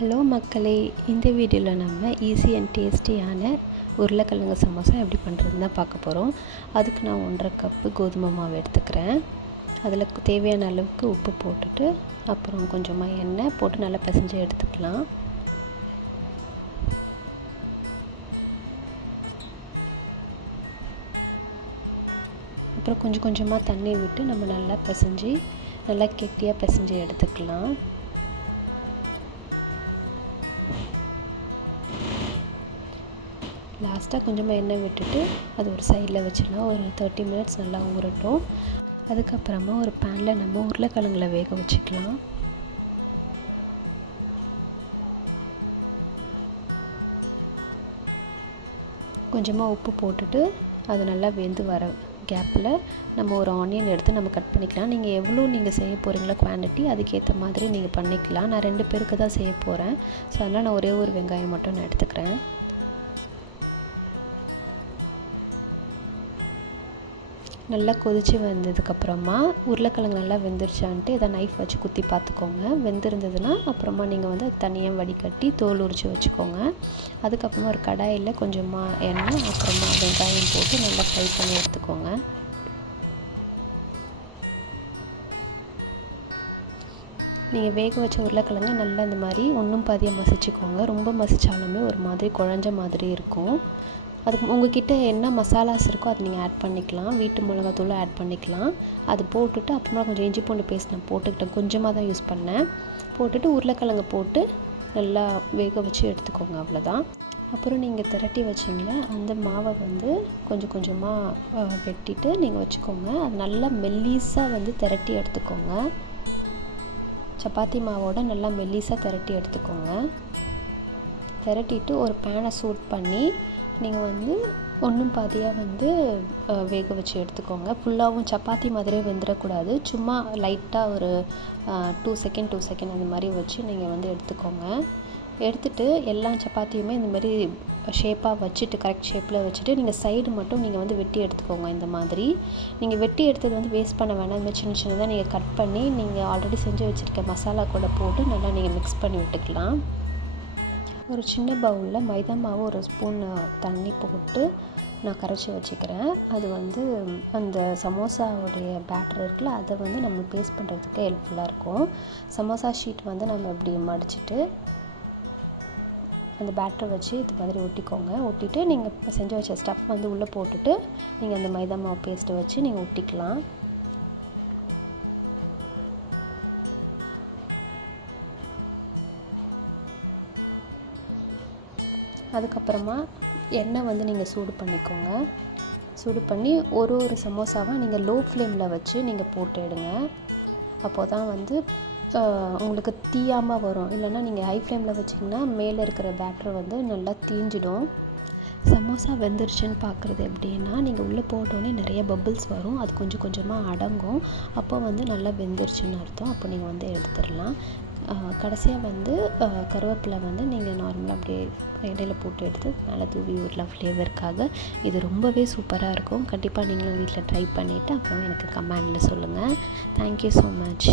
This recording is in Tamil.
ஹலோ மக்களே, இந்த வீடியோவில் நம்ம ஈஸி அண்ட் டேஸ்டியான உருளைக்கிழங்கு சமோசா எப்படி பண்ணுறதுன்னு தான் பார்க்க போகிறோம். அதுக்கு நான் 1.5 கப்பு கோதுமை மாவு எடுத்துக்கிறேன். அதில் தேவையான அளவுக்கு உப்பு போட்டுட்டு அப்புறம் கொஞ்சமாக எண்ணெய் போட்டு நல்லா பிசைஞ்சு எடுத்துக்கலாம். அப்புறம் கொஞ்சம் கொஞ்சமாக தண்ணி விட்டு நம்ம நல்லா பிசைஞ்சு நல்லா கெட்டியாக பிசைஞ்சு எடுத்துக்கலாம். லாஸ்ட்டாக கொஞ்சமாக எண்ணெய் விட்டுட்டு அது ஒரு சைடில் வச்சிடலாம். ஒரு 30 மினிட்ஸ் நல்லா ஊறட்டும். அதுக்கப்புறமா ஒரு பேனில் நம்ம உருளைக்கிழங்குல வேக வச்சுக்கலாம். கொஞ்சமாக உப்பு போட்டுட்டு அது நல்லா வெந்து வர கேப்பில் நம்ம ஒரு ஆனியன் எடுத்து நம்ம கட் பண்ணிக்கலாம். நீங்கள் எவ்வளோ செய்ய போகிறீங்களோ குவான்டிட்டி அதுக்கேற்ற மாதிரி நீங்கள் பண்ணிக்கலாம். நான் 2 பேருக்கு தான் செய்ய போகிறேன். ஸோ அதனால் நான் ஒரே ஒரு வெங்காயம் மட்டும் நான் எடுத்துக்கிறேன். நல்லா கொதித்து வந்ததுக்கப்புறமா உருளைக்கிழங்கு நல்லா வெந்துருச்சான்ட்டு இதை நைஃப் வச்சு குத்தி பார்த்துக்கோங்க. வெந்திருந்ததுன்னா அப்புறமா நீங்கள் அது தனியாக வடிகட்டி தோல் உரித்து வச்சுக்கோங்க. அதுக்கப்புறமா ஒரு கடாயில் கொஞ்சமாக எண்ணெய் அப்புறமா வெங்காயம் போட்டு நல்லா ஃப்ரை பண்ணி எடுத்துக்கோங்க. நீங்கள் வேக வச்ச உருளைக்கிழங்கு நல்லா இந்த மாதிரி ஒன்றும் பாதியாக மசிச்சுக்கோங்க. ரொம்ப மசித்தாலுமே ஒரு மாதிரி குழஞ்ச மாதிரி இருக்கும். அதுக்கு உங்கள்கிட்ட என்ன மசாலாஸ் இருக்கோ அதை நீங்கள் ஆட் பண்ணிக்கலாம். வீட்டு மிளகாத்தூள் ஆட் பண்ணிக்கலாம். அது போட்டுட்டு அப்புறமா கொஞ்சம் இஞ்சி பூண்டு பேஸ்ட் நான் போட்டுக்கிட்டேன். கொஞ்சமாக தான் யூஸ் பண்ணேன். போட்டுட்டு உருளைக்கிழங்கு போட்டு நல்லா வேக வச்சு எடுத்துக்கோங்க. அவ்வளோதான். அப்புறம் நீங்கள் திரட்டி வச்சிங்களே அந்த மாவை கொஞ்சம் கொஞ்சமாக வெட்டிட்டு நீங்கள் வச்சுக்கோங்க. அது நல்லா மெல்லிஸாக திரட்டி எடுத்துக்கோங்க. சப்பாத்தி மாவோட நல்லா மெல்லிஸாக திரட்டி எடுத்துக்கோங்க. திரட்டிட்டு ஒரு பேனை சூட் பண்ணி நீங்கள் ஒன்றும் பாதியாக வேக வச்சு எடுத்துக்கோங்க. ஃபுல்லாகவும் சப்பாத்தி மாதிரியே வெந்துடக்கூடாது. சும்மா லைட்டாக ஒரு 2 செகண்ட் அந்த மாதிரி வச்சு நீங்கள் எடுத்துக்கோங்க. எடுத்துகிட்டு எல்லா சப்பாத்தியுமே இந்த மாதிரி ஷேப்பாக வச்சுட்டு கரெக்ட் ஷேப்பில் வச்சுட்டு நீங்கள் சைடு மட்டும் நீங்கள் வெட்டி எடுத்துக்கோங்க. இந்த மாதிரி நீங்கள் வெட்டி எடுத்தது வேஸ்ட் பண்ண வேணாம். இந்த மாதிரி சின்ன சின்னதாக நீங்கள் கட் பண்ணி நீங்கள் ஆல்ரெடி செஞ்சு வச்சுருக்க மசாலா கூட போட்டு நல்லா நீங்கள் மிக்ஸ் பண்ணி விட்டுக்கலாம். ஒரு சின்ன பவுலில் மைதா மாவு 1 ஸ்பூன் தண்ணி போட்டு நான் கரைச்சி வச்சுக்கிறேன். அது அந்த சமோசாவுடைய பேட்டர் இருக்குல்ல அதை நம்ம பேஸ்ட் பண்ணுறதுக்கு ஹெல்ப்ஃபுல்லாக இருக்கும். சமோசா ஷீட் நம்ம இப்படி மடிச்சுட்டு அந்த பேட்டர் வச்சு இது மாதிரி ஒட்டிக்கோங்க. ஒட்டிட்டு நீங்கள் செஞ்சு வச்ச ஸ்டஃப் உள்ளே போட்டுட்டு நீங்கள் அந்த மைதா மாவு பேஸ்ட்டை வச்சு நீங்கள் ஒட்டிக்கலாம். அதுக்கப்புறமா எண்ணெய் நீங்கள் சூடு பண்ணிக்கோங்க. சூடு பண்ணி ஒரு சமோசாவாக நீங்கள் லோ ஃப்ளேமில் வச்சு நீங்கள் போட்டு எடுங்க. அப்போ தான் உங்களுக்கு தீயாமல் வரும். இல்லைன்னா நீங்கள் ஹை ஃப்ளேமில் வச்சிங்கன்னா மேலே இருக்கிற பேட்டர் நல்லா தீஞ்சிடும். சமோசா வெந்துருச்சுன்னு பார்க்குறது எப்படின்னா நீங்கள் உள்ளே போட்டோன்னே நிறைய பபிள்ஸ் வரும். அது கொஞ்சம் கொஞ்சமாக அடங்கும். அப்போ நல்லா வெந்துருச்சுன்னு அர்த்தம். அப்போ நீங்கள் எடுத்துடலாம். கடைசியாக கருவேப்பிலை நீங்கள் நார்மலாக அப்படியே இடையில போட்டு எடுத்து நல்லா தூவி விடலாம் ஃப்ளேவருக்காக. இது ரொம்பவே சூப்பராக இருக்கும். கண்டிப்பாக நீங்களும் வீட்டில் ட்ரை பண்ணிவிட்டு அப்புறம் எனக்கு கமெண்டில் சொல்லுங்கள். Thank you so much.